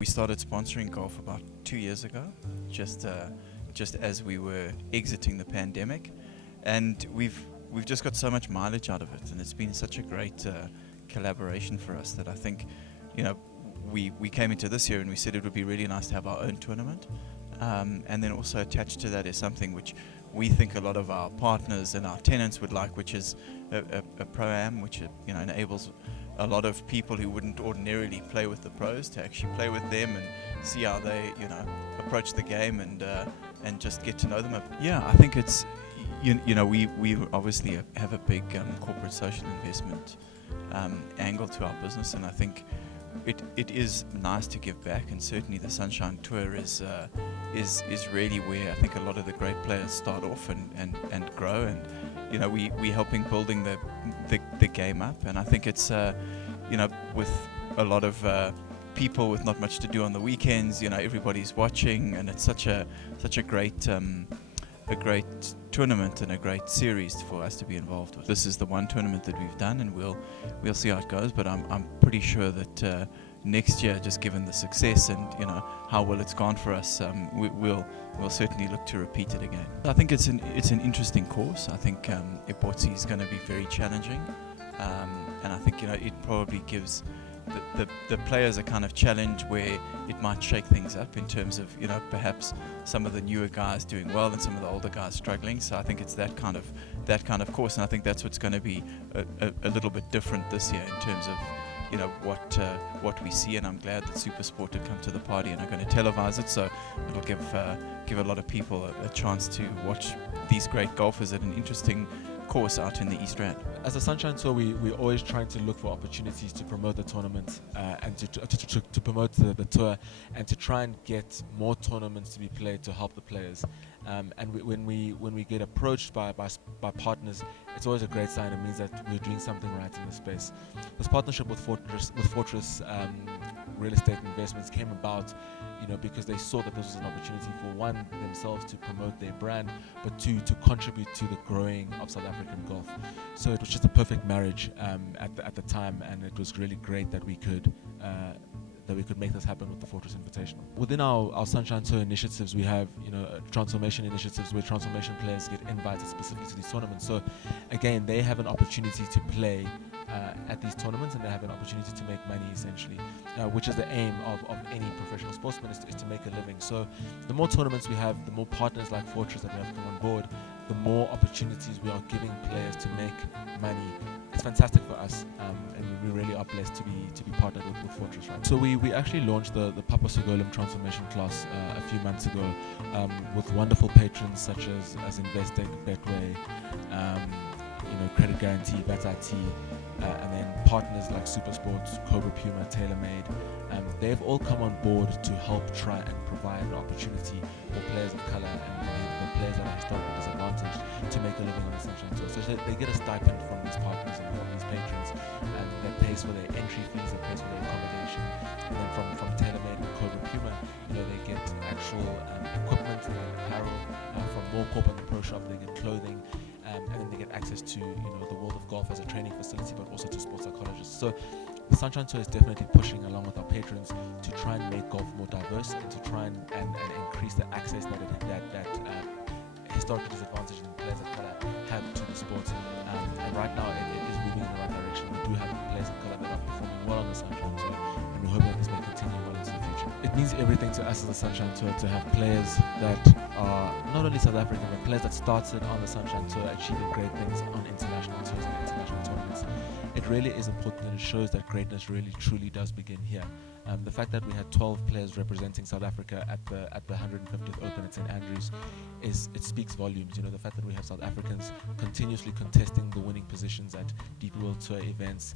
We started sponsoring golf about 2 years ago, just as we were exiting the pandemic, and we've just got so much mileage out of it, and it's been such a great collaboration for us that I think, we came into this year and we said it would be really nice to have our own tournament, and then also attached to that is something which we think a lot of our partners and our tenants would like, which is a pro-am, which enables a lot of people who wouldn't ordinarily play with the pros to actually play with them and see how they approach the game and just get to know them. Yeah, I think it's we obviously have a big corporate social investment angle to our business, and I think it is nice to give back, and certainly the Sunshine Tour is really where I think a lot of the great players start off and grow, and we're helping building the game up, and I think it's with a lot of people with not much to do on the weekends, everybody's watching, and it's such a great tournament and a great series for us to be involved with. This is the one tournament that we've done, and we'll see how it goes, but I'm pretty sure that next year, just given the success and how well it's gone for us, we'll certainly look to repeat it again. I think it's an interesting course. I think Ebotse is going to be very challenging, and I think it probably gives the players a kind of challenge where it might shake things up in terms of perhaps some of the newer guys doing well and some of the older guys struggling. So I think it's that kind of course, and I think that's what's going to be a little bit different this year in terms of what we see, and I'm glad that SuperSport have come to the party and are going to televise it, so it'll give a lot of people a chance to watch these great golfers at an interesting course out in the East Rand. As a Sunshine Tour, we're always trying to look for opportunities to promote the tournament and to promote the tour, and to try and get more tournaments to be played to help the players. When we get approached by partners, it's always a great sign. It means that we're doing something right in the space. This partnership with Fortress Real Estate Investments came about, because they saw that this was an opportunity for one, themselves to promote their brand, but two, to contribute to the growing of South African golf. So it was just a perfect marriage at the time, and it was really great that we could make this happen with the Fortress Invitational. Within our Sunshine Tour initiatives, we have transformation initiatives where transformation players get invited specifically to these tournaments. So again, they have an opportunity to play at these tournaments, and they have an opportunity to make money, essentially, which is the aim of any professional sportsman, is to make a living. So the more tournaments we have, the more partners like Fortress that we have come on board, the more opportunities we are giving players to make money. It's fantastic for us, and we really are blessed to be partnered with Fortress, right? So we actually launched the Papa Sugolum transformation class a few months ago, with wonderful patrons such as Investec, Betway, Credit Guarantee, BatIT, and then partners like SuperSport, Cobra Puma, TaylorMade. They've all come on board to help try and provide an opportunity for players of colour and the players that are historically disadvantaged to make a living on the Sunshine Tour. So they get a stipend from these partners and from these patrons, and that pays for their entry fees, that pays for their accommodation. And then from TaylorMade and Cobra Puma, they get actual equipment and apparel. From Moorcorp and the Pro Shop, they get clothing. And then they get access to the world of golf as a training facility, but also to sports psychologists. So the Sunshine Tour is definitely pushing along with our patrons to try and make golf more diverse, and to try and increase the access that historically disadvantaged players of colour have to the sport. And right now it is moving in the right direction. We do have players of colour that are performing well on the Sunshine Tour, and we hope that this may continue well into the future. It means everything to us as the Sunshine Tour to have players that are not only South African, but players that started on the Sunshine Tour achieving great things on international tours and international tournaments. It really is important, and it shows that greatness really truly does begin here. The fact that we had 12 players representing South Africa at the 150th Open at St Andrews it speaks volumes. The fact that we have South Africans continuously contesting the winning positions at DP World Tour events.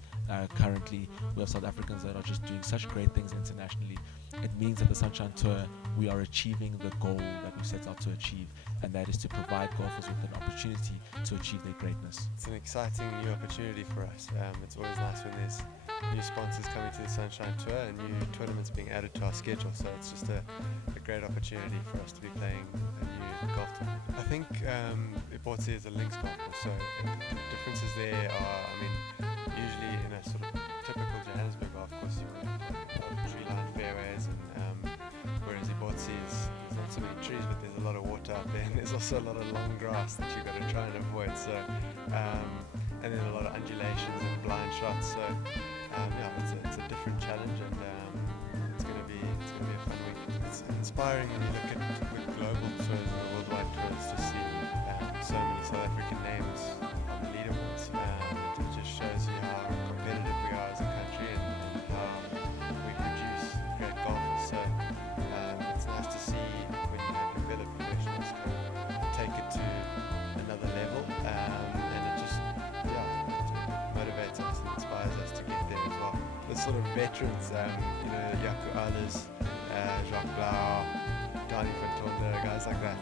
Currently, we have South Africans that are just doing such great things internationally. It means that the Sunshine Tour, we are achieving the goal that we set out to achieve, and that is to provide golfers with an opportunity to achieve their greatness. It's an exciting new opportunity for us. It's always nice when there's new sponsors coming to the Sunshine Tour and new tournaments being added to our schedule. So it's just a great opportunity for us to be playing a new golf tournament. I think Ebotse is a links golf course, so the differences there are, I mean, usually in a sort of typical Johannesburg golf course, you have tree-lined fairways, and whereas Ebotse is, there's not so many trees, but there's a lot of water out there, and there's also a lot of long grass that you've got to try and avoid. So, and then a lot of undulations and blind shots. So, yeah, it's a different challenge, and it's going to be a fun week. It's inspiring when you look at with global tours and worldwide tours to see so many South African names on the leaderboards. It just shows you how competitive we are as a country and how we produce great golfers. So it's nice to see when you have your fellow professionals take it to another level, and it just it motivates us and inspires us to get there as well. The sort of veterans, Jaco Alles, Jacques Blau, Danny Fantonda, guys like that.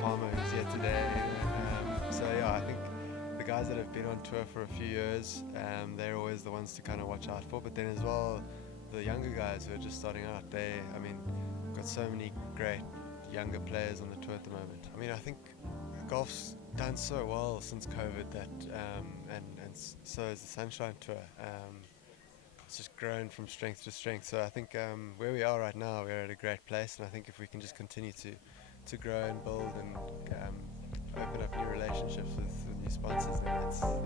Palmer who's here today. So yeah, I think the guys that have been on tour for a few years, they're always the ones to kind of watch out for. But then as well, the younger guys who are just starting out, we've got so many great younger players on the tour at the moment. I mean, I think golf's done so well since COVID that, and so is the Sunshine Tour. It's just grown from strength to strength. So I think where we are right now, we're at a great place, and I think if we can just continue to grow and build and open up new relationships with new sponsors, then that's all